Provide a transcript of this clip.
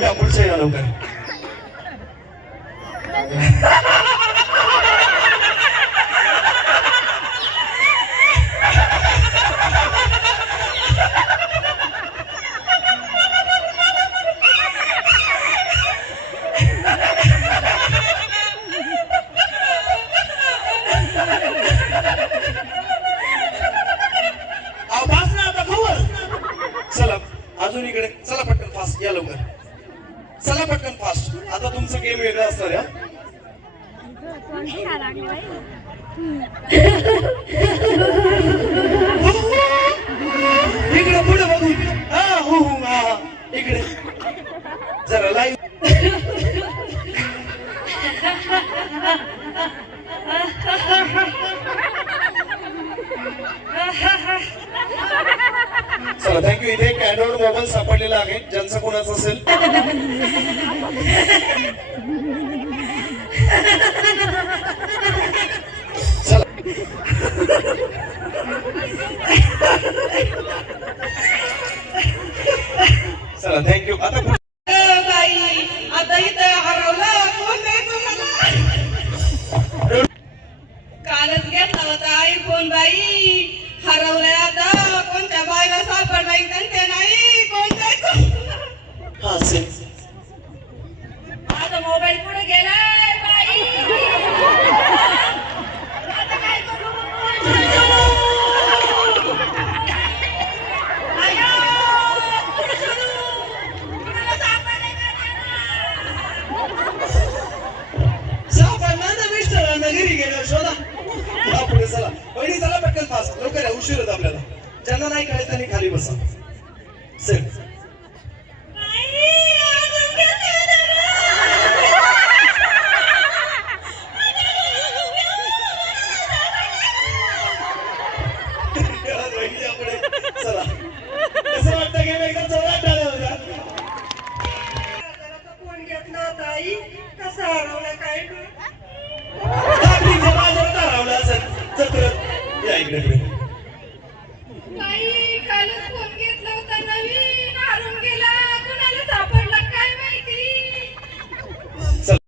या पुढच्या या लवकर. चला अजून इकडे चला पटकन फास्ट या लवकर. चला पटकन फास्ट. आता तुमचं गेम वेगळं असणार या. इकडे पुढे बघू. हा हो हो हा इकडे जरा लाईव्ह. चला थँक्यू. इथे एक अँड्रॉइड मोबाईल सापडलेला आहे ज्यांचा कोणाचा असेल. चला चला थँक्यू. आता बाई आता इथं हरवला कोण नाही तुम्हाला. कालच घेतला होता आयफोन बाई हरवलाय आता कोणत्या बाईला सापडलाय ते नाही कोण जायचं. हा असेल. आता मोबाईल पुढे गेलाय बाई. आता काय करू. आया, पुढे चलू. कुणाला सापडलंय का सापडला ना मिस्टरांना घरी गेलो शोधा. हा पुढे चला. वहिनी चला पटकन फास्ट लवकर या. उशीर होत आपल्याला. ज्यांना नाही कळत त्यांनी खाली बसा. चल चला. कसं वाटतं गेम एकदम जोरात झालं होता. फोन घेतला ताई कसा हरवला काय रावला असेल. चल या इकडे.